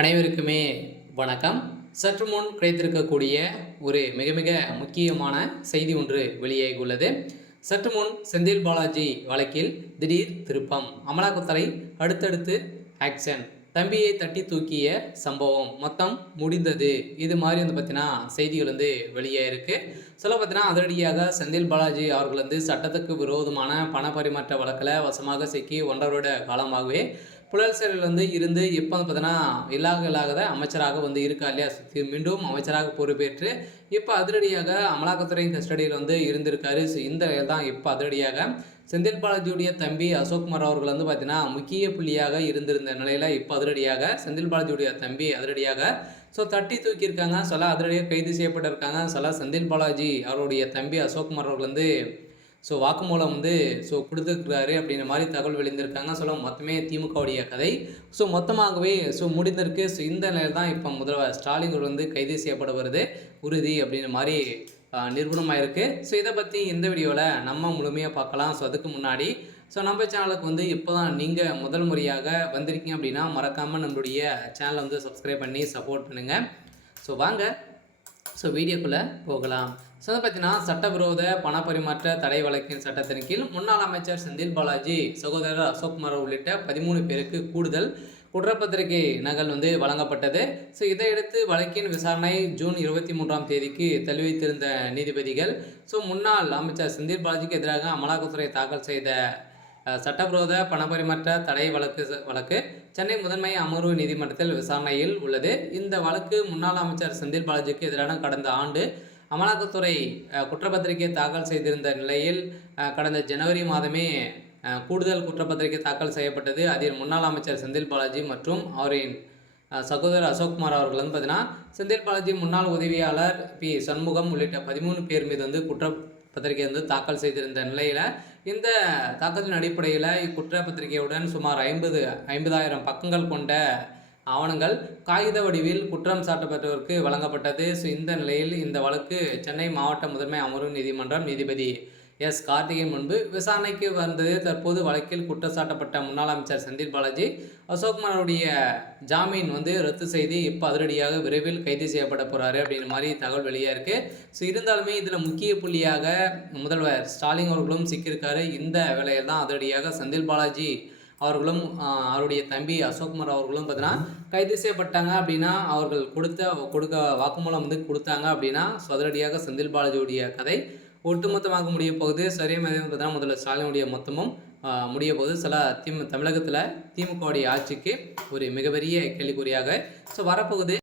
அனைவருக்குமே வணக்கம். சற்று முன் கிடைத்திருக்கக்கூடிய ஒரு மிக மிக முக்கியமான செய்தி ஒன்று வெளியாகியுள்ளது. சற்று முன் செந்தில் பாலாஜி வழக்கில் திடீர் திருப்பம். அமலாக்கத்துறை அடுத்தடுத்து ஆக்ஷன். தம்பியை தட்டி தூக்கிய சம்பவம் மொத்தம் முடிந்தது. இது மாதிரி பார்த்தீங்கன்னா செய்திகள் வெளியாயிருக்கு. சொல்ல பார்த்தீங்கன்னா அதிரடியாக செந்தில் பாலாஜி அவர்கள் சட்டத்துக்கு விரோதமான பண பரிமாற்ற வழக்கில் வசமாக சிக்கி 1.5 வருட காலமாகவே புழல் சிறையில் இருந்து இப்போ பார்த்தீங்கன்னா இல்லாத அமைச்சராக இருக்கா இல்லையா, மீண்டும் அமைச்சராக பொறுப்பேற்று இப்போ அதிரடியாக அமலாக்கத்துறை கஸ்டடியில் இருந்திருக்காரு. ஸோ இந்த தான் இப்போ அதிரடியாக செந்தில் பாலாஜியுடைய தம்பி அசோக்குமார் அவர்கள் பார்த்தீங்கன்னா முக்கிய புள்ளியாக இருந்திருந்த நிலையில் இப்போ அதிரடியாக செந்தில் பாலாஜியுடைய தம்பி அதிரடியாக தட்டி தூக்கியிருக்காங்க. சில அதிரடியாக கைது செய்யப்பட்டிருக்காங்க. சில செந்தில் பாலாஜி அவருடைய தம்பி அசோக்குமார் அவர்கள் வாக்குமூலம் கொடுத்துருக்கிறாரு அப்படின்ற மாதிரி தகவல் வெளிந்திருக்காங்க. மொத்தமே திமுகவுடைய கதை மொத்தமாகவே முடிந்திருக்கு. இந்த நிலையில் தான் இப்போ முதல்வர் ஸ்டாலின் கைது செய்யப்பட வருது உறுதி அப்படின்ற மாதிரி நிரூபணமாக இருக்குது. இதை பற்றி இந்த வீடியோவில் நம்ம முழுமையாக பார்க்கலாம். அதுக்கு முன்னாடி நம்ம சேனலுக்கு இப்போ தான் நீங்கள் முதல் முறையாக வந்திருக்கீங்க அப்படின்னா மறக்காமல் நம்மளுடைய சேனலை சப்ஸ்கிரைப் பண்ணி சப்போர்ட் பண்ணுங்கள். வாங்க வீடியோக்குள்ளே போகலாம். அதை பார்த்தீங்கன்னா சட்டவிரோத பண பரிமாற்ற தடை வழக்கின் சட்டத்தின் கீழ் முன்னாள் அமைச்சர் செந்தில் பாலாஜி, சகோதரர் அசோக்குமார் உள்ளிட்ட 13 பேருக்கு கூடுதல் குற்றப்பத்திரிகை நகல் வழங்கப்பட்டது. இதையடுத்து வழக்கின் விசாரணை ஜூன் 23ஆம் தேதிக்கு தள்ளி வைத்திருந்த நீதிபதிகள் முன்னாள் அமைச்சர் செந்தில் பாலாஜிக்கு எதிராக அமலாக்கத்துறை தாக்கல் செய்த சட்டவிரோத பணப்பரிமாற்ற தடை வழக்கு சென்னை முதன்மை அமர்வு நீதிமன்றத்தில் விசாரணையில் உள்ளது. இந்த வழக்கு முன்னாள் அமைச்சர் செந்தில் பாலாஜிக்கு எதிரான கடந்த ஆண்டு அமலாக்கத்துறை குற்றப்பத்திரிகை தாக்கல் செய்திருந்த நிலையில் கடந்த ஜனவரி மாதமே கூடுதல் குற்றப்பத்திரிகை தாக்கல் செய்யப்பட்டது. அதில் முன்னாள் அமைச்சர் செந்தில் பாலாஜி மற்றும் அவரின் சகோதரர் அசோக்குமார் அவர்கள் பார்த்தீங்கன்னா செந்தில் பாலாஜி முன்னாள் உதவியாளர் பி சண்முகம் உள்ளிட்ட 13 பேர் மீது குற்றப்பத்திரிகை தாக்கல் செய்திருந்த நிலையில் இந்த தாக்கத்தின் அடிப்படையில் இக்குற்றப்பத்திரிகையுடன் சுமார் 50,000 பக்கங்கள் கொண்ட ஆவணங்கள் காகித வடிவில் குற்றம் சாட்டப்பட்டவருக்கு வழங்கப்பட்டது. இந்த நிலையில் இந்த வழக்கு சென்னை மாவட்ட முதன்மை அமர்வு நீதிமன்றம் நீதிபதி எஸ் கார்த்திகேயன் முன்பு விசாரணைக்கு வந்தது. தற்போது வழக்கில் குற்றச்சாட்டப்பட்ட முன்னாள் அமைச்சர் செந்தில் பாலாஜி அசோக்குமாருடைய ஜாமீன் ரத்து செய்து இப்போ அதிரடியாக விரைவில் கைது செய்யப்பட போகிறாரு அப்படின்ற மாதிரி தகவல் வெளியாக இருக்குது. இருந்தாலுமே இதில் முக்கிய புள்ளியாக முதல்வர் ஸ்டாலின் அவர்களும் சிக்கியிருக்காரு. இந்த வேளையில் தான் அதிரடியாக செந்தில் பாலாஜி அவர்களும் அவருடைய தம்பி அசோக்குமார் அவர்களும் பார்த்தீங்கன்னா கைது செய்யப்பட்டாங்க அப்படின்னா அவர்கள் கொடுக்க வாக்குமூலம் கொடுத்தாங்க அப்படின்னா அதிரடியாக செந்தில் பாலாஜியுடைய கதை ஒட்டுமொத்தமாக முடிய போகுது. சரியாக பார்த்தீங்கன்னா முதல்ல ஸ்டாலினுடைய மொத்தமும் முடிய போகுது. தமிழகத்தில் திமுகவுடைய ஆட்சிக்கு ஒரு மிகப்பெரிய கேள்விக்குறியாக வரப்போகுது.